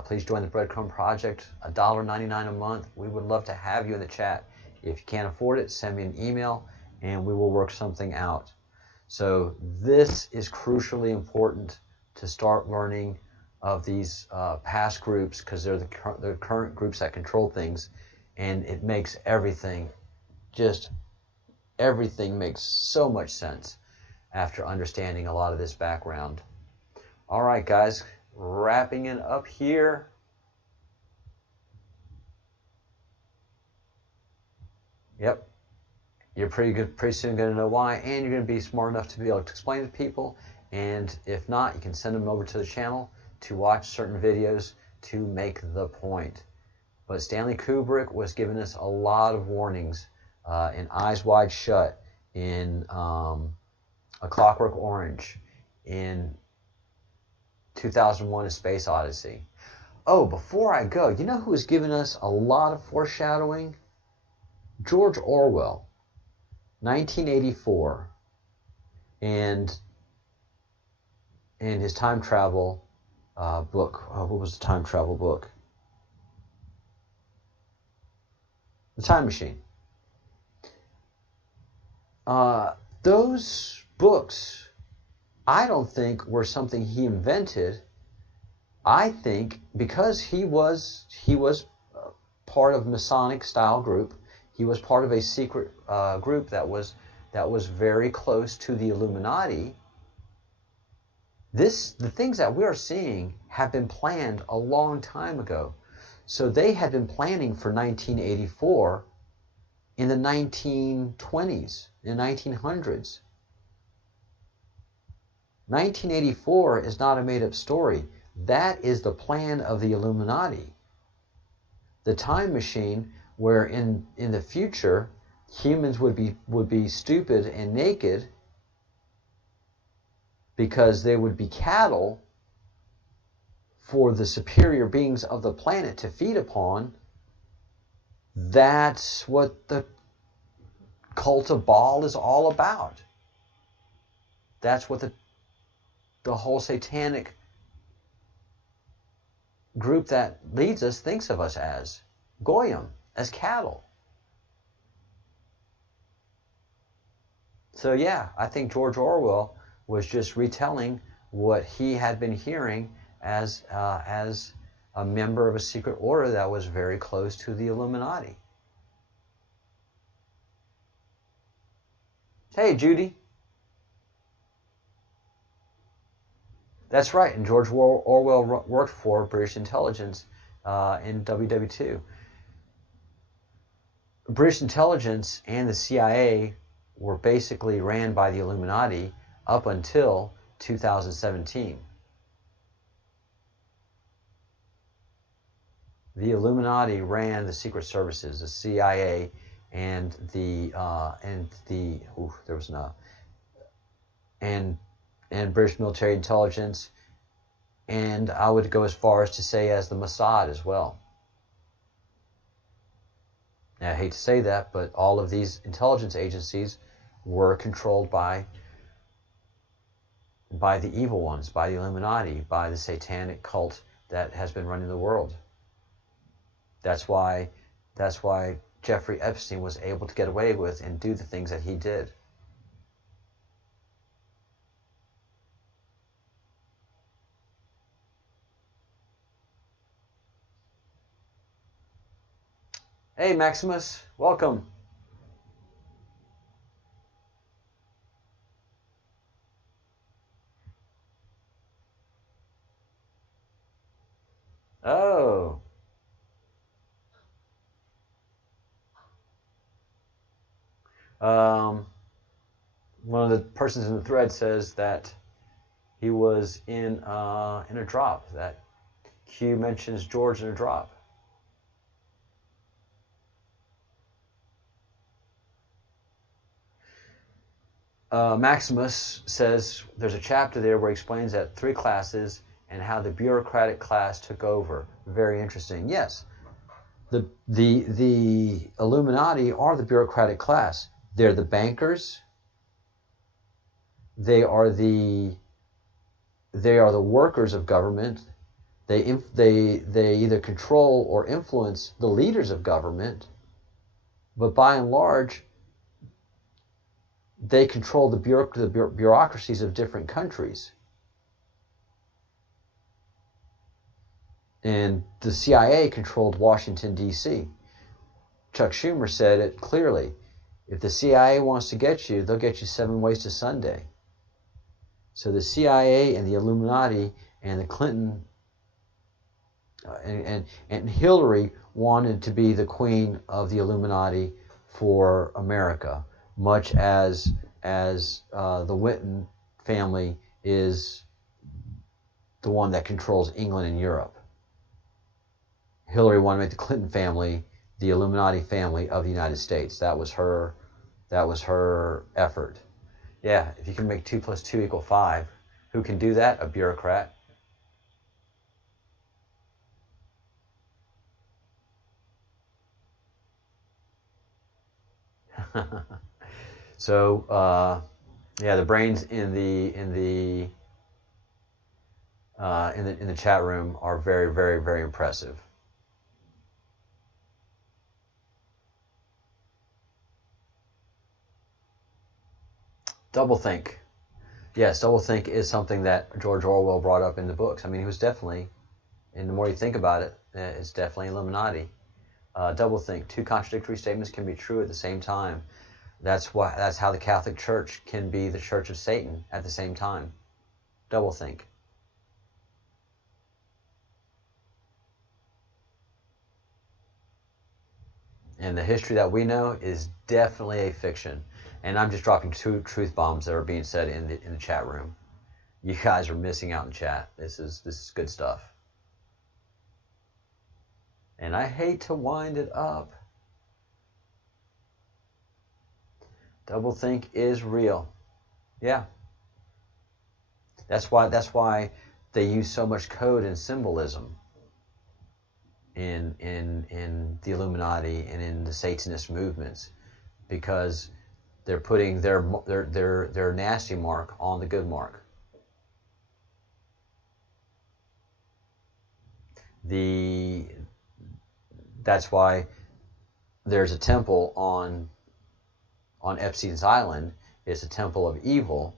Please join the Breadcrumb Project. $1.99 a month. We would love to have you in the chat. If you can't afford it, send me an email, and we will work something out. So this is crucially important to start learning of these past groups, because they're the current groups that control things, and it makes everything makes so much sense after understanding a lot of this background. All right, guys, wrapping it up here. Yep, you're pretty soon going to know why, and you're going to be smart enough to be able to explain to people. And if not, you can send them over to the channel to watch certain videos to make the point. But Stanley Kubrick was giving us a lot of warnings in Eyes Wide Shut, in A Clockwork Orange, in 2001: A Space Odyssey. Oh, before I go, you know who has given us a lot of foreshadowing? George Orwell, 1984, and in his time travel book. What was the time travel book? The Time Machine. Those books, I don't think were something he invented. I think because he was part of Masonic style group, he was part of a secret group that was very close to the Illuminati. The things that we are seeing have been planned a long time ago. So they had been planning for 1984 in the 1920s, in the 1900s. 1984 is not a made-up story. That is the plan of the Illuminati. The time machine where in the future humans would be stupid and naked because they would be cattle for the superior beings of the planet to feed upon. That's what the cult of Baal is all about. That's what the whole satanic group that leads us thinks of us as. Goyim, as cattle. So yeah, I think George Orwell was just retelling what he had been hearing as a member of a secret order that was very close to the Illuminati. Hey, Judy. That's right, and George Orwell worked for British intelligence in WW2. British intelligence and the CIA were basically ran by the Illuminati up until 2017. The Illuminati ran the secret services, the CIA, and British military intelligence, and I would go as far as to say as the Mossad as well. Now, I hate to say that, but all of these intelligence agencies were controlled by the evil ones, by the Illuminati, by the satanic cult that has been running the world. That's why Jeffrey Epstein was able to get away with and do the things that he did. Hey, Maximus, welcome. Oh. One of the persons in the thread says that he was in a drop, that Q mentions George in a drop. Maximus says there's a chapter there where he explains that 3 classes and how the bureaucratic class took over. Very interesting. Yes, the Illuminati are the bureaucratic class. They're the bankers. They are the workers of government. They either control or influence the leaders of government, but by and large, they control the bureaucracies of different countries. And the CIA controlled Washington, D.C. Chuck Schumer said it clearly. If the CIA wants to get you, they'll get you 7 ways to Sunday. So the CIA and the Illuminati and the Clinton and Hillary wanted to be the queen of the Illuminati for America, much as the Whitton family is the one that controls England and Europe. Hillary wanted to make the Clinton family the Illuminati family of the United States. That was her effort. Yeah, if you can make 2 + 2 = 5, who can do that? A bureaucrat. So yeah, the brains in the chat room are very, very, very impressive. Doublethink. Yes, doublethink is something that George Orwell brought up in the books. I mean, he was definitely, and the more you think about it, it's definitely Illuminati. Doublethink. 2 contradictory statements can be true at the same time. That's how the Catholic Church can be the Church of Satan at the same time. Doublethink. And the history that we know is definitely a fiction. And I'm just dropping two truth bombs that are being said in the chat room. You guys are missing out in chat. This is good stuff. And I hate to wind it up. Doublethink is real. Yeah. That's why they use so much code and symbolism in the Illuminati and in the Satanist movements, because they're putting their nasty mark on the good mark. That's why there's a temple on Epstein's Island. It's a temple of evil,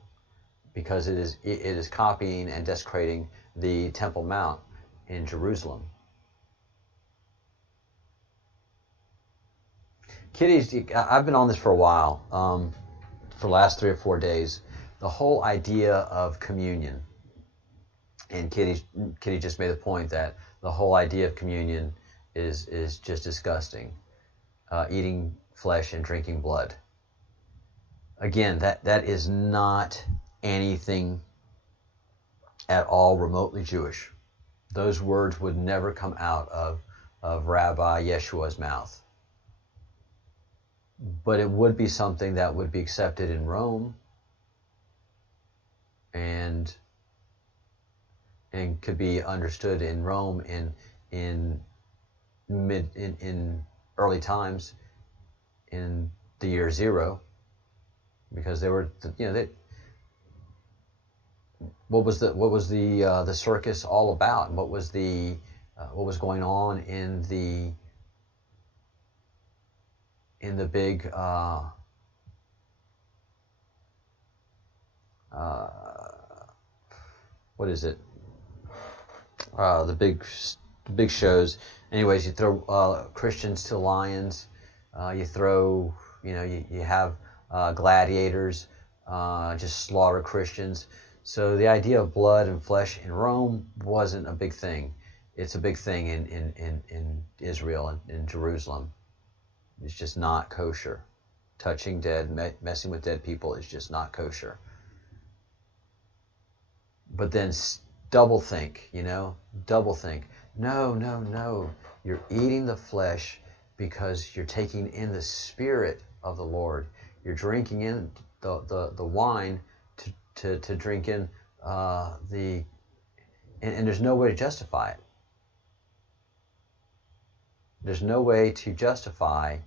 because it is copying and desecrating the Temple Mount in Jerusalem. Kitty's, I've been on this for a while, for the last 3 or 4 days. The whole idea of communion, and Kitty just made the point that the whole idea of communion is just disgusting. Eating flesh and drinking blood. Again, that is not anything at all remotely Jewish. Those words would never come out of Rabbi Yeshua's mouth. But it would be something that would be accepted in Rome and could be understood in Rome in early times, in the year 0, because they were, what was the circus all about, and what was going on in the big what is it? The big shows. Anyways, you throw Christians to lions. You throw, you have gladiators just slaughter Christians. So the idea of blood and flesh in Rome wasn't a big thing. It's a big thing in Israel and in Jerusalem. It's just not kosher. Touching dead, messing with dead people is just not kosher. But then doublethink, doublethink. No. You're eating the flesh because you're taking in the spirit of the Lord. You're drinking in the wine to drink in and there's no way to justify it. There's no way to justify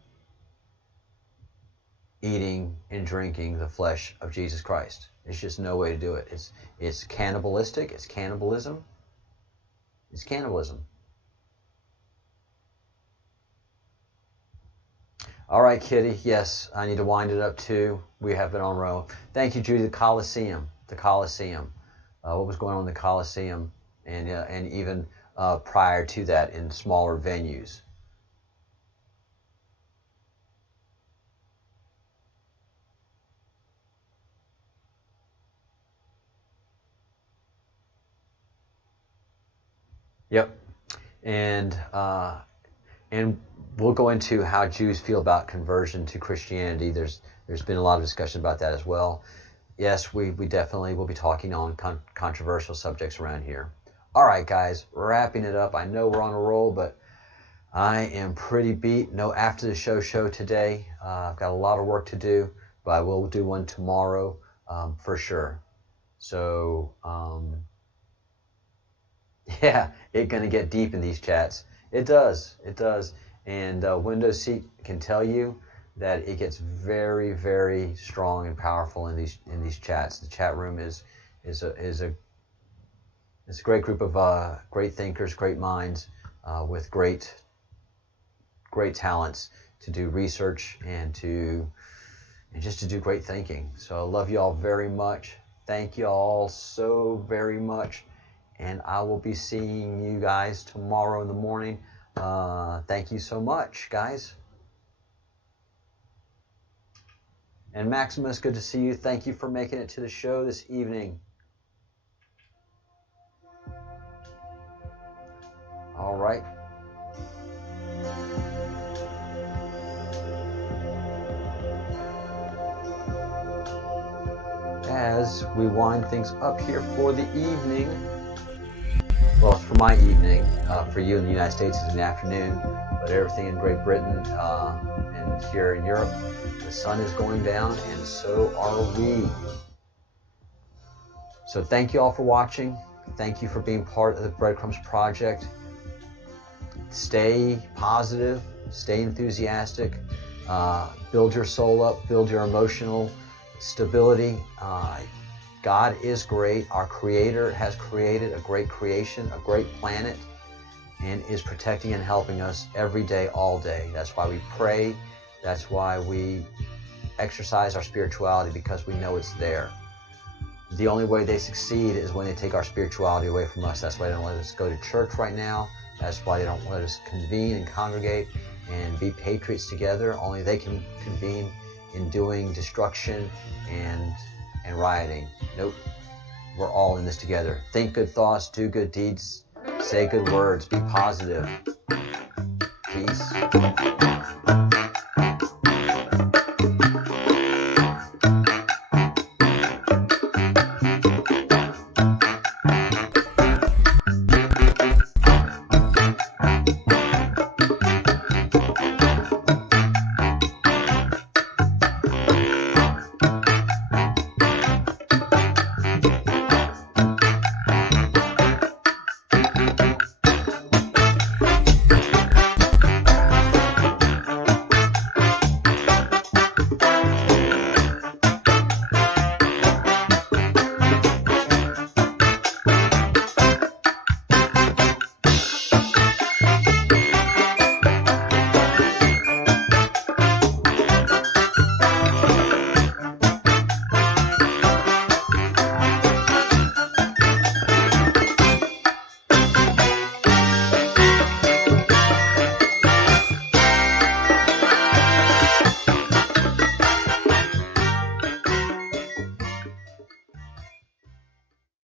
eating and drinking the flesh of Jesus Christ. There's just no way to do it. It's cannibalistic. It's cannibalism. It's cannibalism. All right, Kitty. Yes, I need to wind it up too. We have been on Rome. Thank you, Judy. The Colosseum. What was going on in the Colosseum, and even prior to that in smaller venues. Yep, and we'll go into how Jews feel about conversion to Christianity. There's been a lot of discussion about that as well. Yes, we definitely will be talking on controversial subjects around here. All right, guys, wrapping it up. I know we're on a roll, but I am pretty beat. No after the show today. I've got a lot of work to do, but I will do one tomorrow for sure. So, yeah, it's going to get deep in these chats. It does. And Windows Seat can tell you that it gets very, very strong and powerful in these chats. The chat room is a great group of great thinkers, great minds, with great talents to do research and just to do great thinking. So I love you all very much. Thank you all so very much. And I will be seeing you guys tomorrow in the morning. Thank you so much, guys. And Maximus, good to see you. Thank you for making it to the show this evening. All right. as we wind things up here for the evening, well, it's for my evening, for you in the United States it's in the afternoon, but everything in Great Britain and here in Europe, the sun is going down, and so are we. So thank you all for watching. Thank you for being part of the Breadcrumbs project. Stay positive, stay enthusiastic, build your soul up, build your emotional stability. God is great. Our Creator has created a great creation, a great planet, and is protecting and helping us every day, all day. That's why we pray. That's why we exercise our spirituality, because we know it's there. The only way they succeed is when they take our spirituality away from us. That's why they don't let us go to church right now. That's why they don't let us convene and congregate and be patriots together. Only they can convene in doing destruction and rioting. Nope. We're all in this together. Think good thoughts, do good deeds, say good words, be positive. Peace.